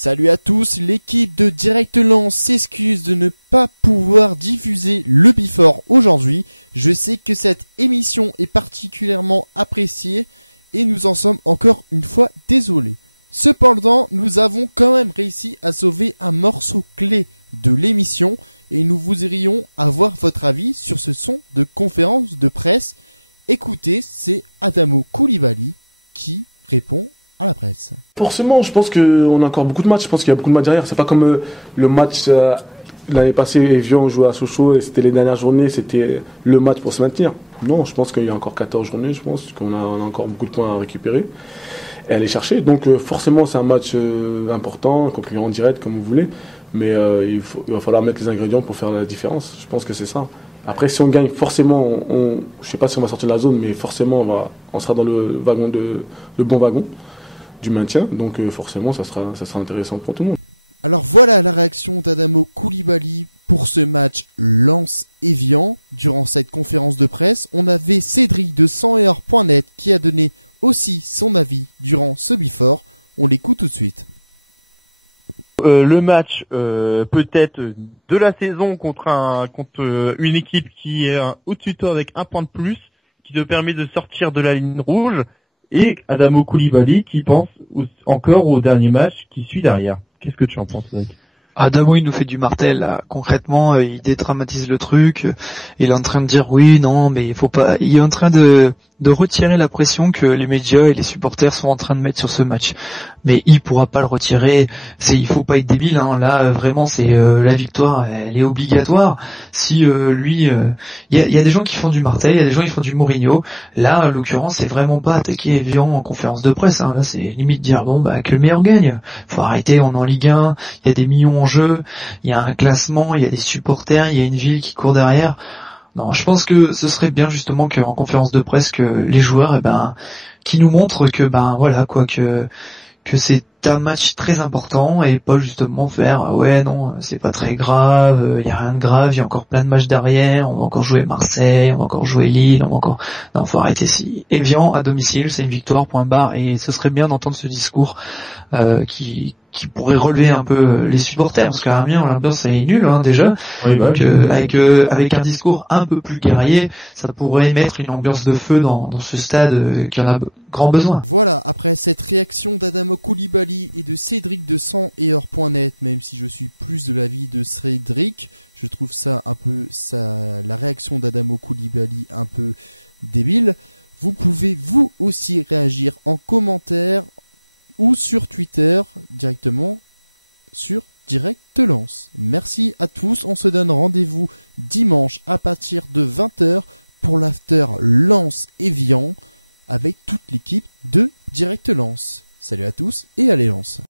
Salut à tous, l'équipe de Direct Lens s'excuse de ne pas pouvoir diffuser le Before aujourd'hui. Je sais que cette émission est particulièrement appréciée et nous en sommes encore une fois désolés. Cependant, nous avons quand même réussi à sauver un morceau clé de l'émission et nous voudrions avoir votre avis sur ce son de conférence de presse. Écoutez, c'est Adamo Koulibaly qui répond à la presse. Forcément, je pense qu'on a encore beaucoup de matchs. Je pense qu'il y a beaucoup de matchs derrière. C'est pas comme le match l'année passée, Evian jouait à Sochaux et c'était les dernières journées, c'était le match pour se maintenir. Non, je pense qu'il y a encore 14 journées, je pense qu'on a encore beaucoup de points à récupérer et à aller chercher. Donc forcément, c'est un match important, concurrent direct, comme vous voulez. Mais il va falloir mettre les ingrédients pour faire la différence. Je pense que c'est ça. Après, si on gagne, forcément, je ne sais pas si on va sortir de la zone, mais forcément, on sera dans le bon wagon du maintien, donc forcément ça sera intéressant pour tout le monde. Alors voilà la réaction d'Adamo Koulibaly pour ce match Lens-Evian. Durant cette conférence de presse, on avait Cédric de 100er.net qui a donné aussi son avis durant ce Before. On l'écoute tout de suite. Le match peut-être de la saison contre une équipe qui est au-dessus de toi avec un point de plus, qui te permet de sortir de la ligne rouge. Et Adamo Koulibaly qui pense encore au dernier match qui suit derrière. Qu'est-ce que tu en penses, mec? Adamo, il nous fait du martel, là. Concrètement, il dédramatise le truc. Il est en train de dire oui, non, mais il faut pas. Il est en train de retirer la pression que les médias et les supporters sont en train de mettre sur ce match. Mais il pourra pas le retirer. Il faut pas être débile, hein. Là, vraiment, c'est la victoire, elle est obligatoire. Si lui, il y a des gens qui font du martel, il y a des gens qui font du Mourinho. Là, en l'occurrence, c'est vraiment pas attaquer Evian en conférence de presse. Hein. Là, c'est limite dire que le meilleur gagne. Faut arrêter. On est en Ligue 1. Il y a des millions en jeu. Il y a un classement. Il y a des supporters. Il y a une ville qui court derrière. Non, je pense que ce serait bien justement qu'en conférence de presse que les joueurs, qui nous montrent que que c'est un match très important et pas justement faire ouais non c'est pas très grave, y a rien de grave, il y a encore plein de matchs derrière, on va encore jouer Marseille, on va encore jouer Lille, non faut arrêter. Si Evian à domicile c'est une victoire point barre et ce serait bien d'entendre ce discours qui pourrait relever un peu les supporters parce qu'à Amiens l'ambiance est nulle déjà. Oui, donc avec un discours un peu plus guerrier ça pourrait mettre une ambiance de feu dans ce stade qui en a grand besoin. Voilà, après cette réaction d'Adamo Koulibaly et de Cédric de 100er.net, même si je suis plus de l'avis de Cédric, je trouve la réaction d'Adamo Koulibaly un peu débile. Vous pouvez vous aussi réagir en commentaire ou sur Twitter directement sur Direct Lens. Merci à tous, on se donne rendez-vous dimanche à partir de 20h pour l'after Lens-Evian avec toute l'équipe de Direct Lens. Salut à tous et allez Lens.